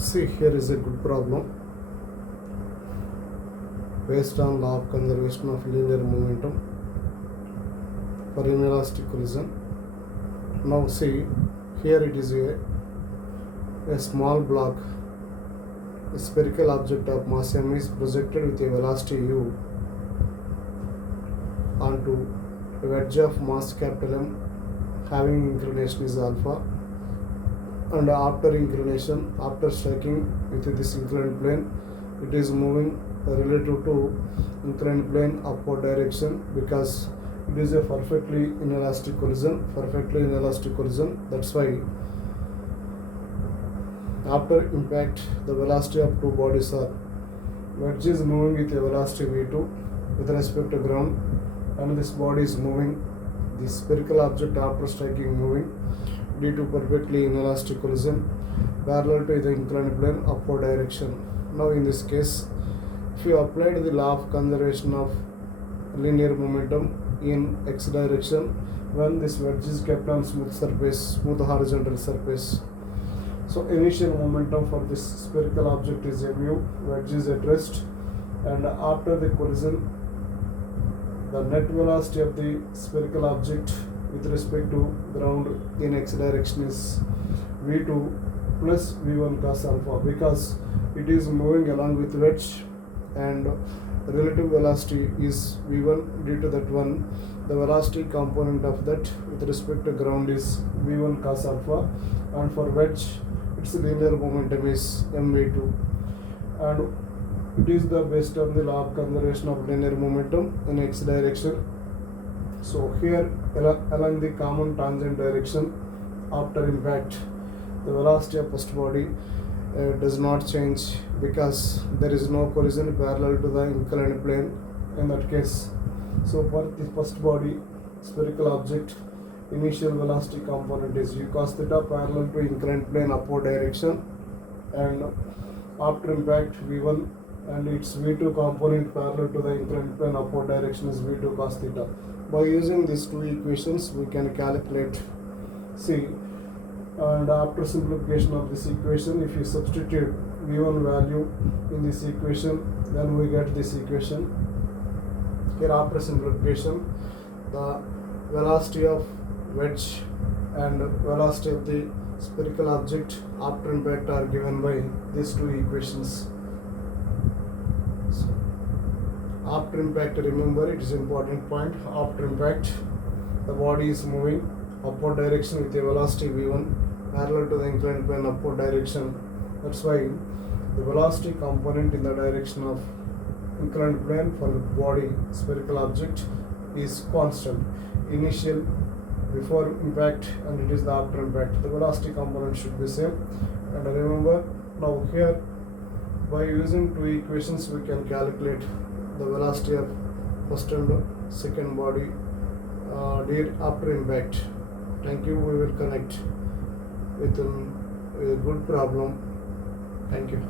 See, here is a good problem based on law of conservation of linear momentum for inelastic collision. Now see, here it is a small block. A spherical object of mass m is projected with a velocity u onto a wedge of mass capital M having inclination is alpha, and after striking with this inclined plane, it is moving relative to inclined plane upward direction because it is a perfectly inelastic collision. That's why after impact the velocity of two bodies are wedge is moving with a velocity v2 with respect to ground, and this body is moving, the spherical object after striking moving due to perfectly inelastic collision parallel to the inclined plane upward direction. Now in this case, if you applied the law of conservation of linear momentum in x direction, when this wedge is kept on smooth horizontal surface, so initial momentum for this spherical object is mu, wedge is at rest, and after the collision the net velocity of the spherical object with respect to ground in x direction is v2 plus v1 cos alpha, because it is moving along with wedge and relative velocity is v1. Due to that one, the velocity component of that with respect to ground is v1 cos alpha, and for wedge its linear momentum is mv2, and it is the based on the law of conservation of linear momentum in x direction. So here along the common tangent direction, after impact the velocity of first body does not change because there is no collision parallel to the inclined plane in that case. So for the first body spherical object, initial velocity component is u cos theta parallel to inclined plane upward direction, and after impact v1, and its v2 component parallel to the inclined plane upward direction is v2 cos theta. By using these two equations we can calculate, see, and after simplification of this equation, if you substitute v1 value in this equation, then we get this equation. Here after simplification, the velocity of wedge and velocity of the spherical object after impact are given by these two equations. So, after impact, remember it is important point, after impact the body is moving upward direction with a velocity v1 parallel to the inclined plane upward direction. That's why the velocity component in the direction of inclined plane for the body spherical object is constant. Initial before impact and it is the after impact, the velocity component should be same. And remember, now here by using two equations we can calculate the velocity of first and second body after impact. Thank you. We will connect with a good problem. Thank you.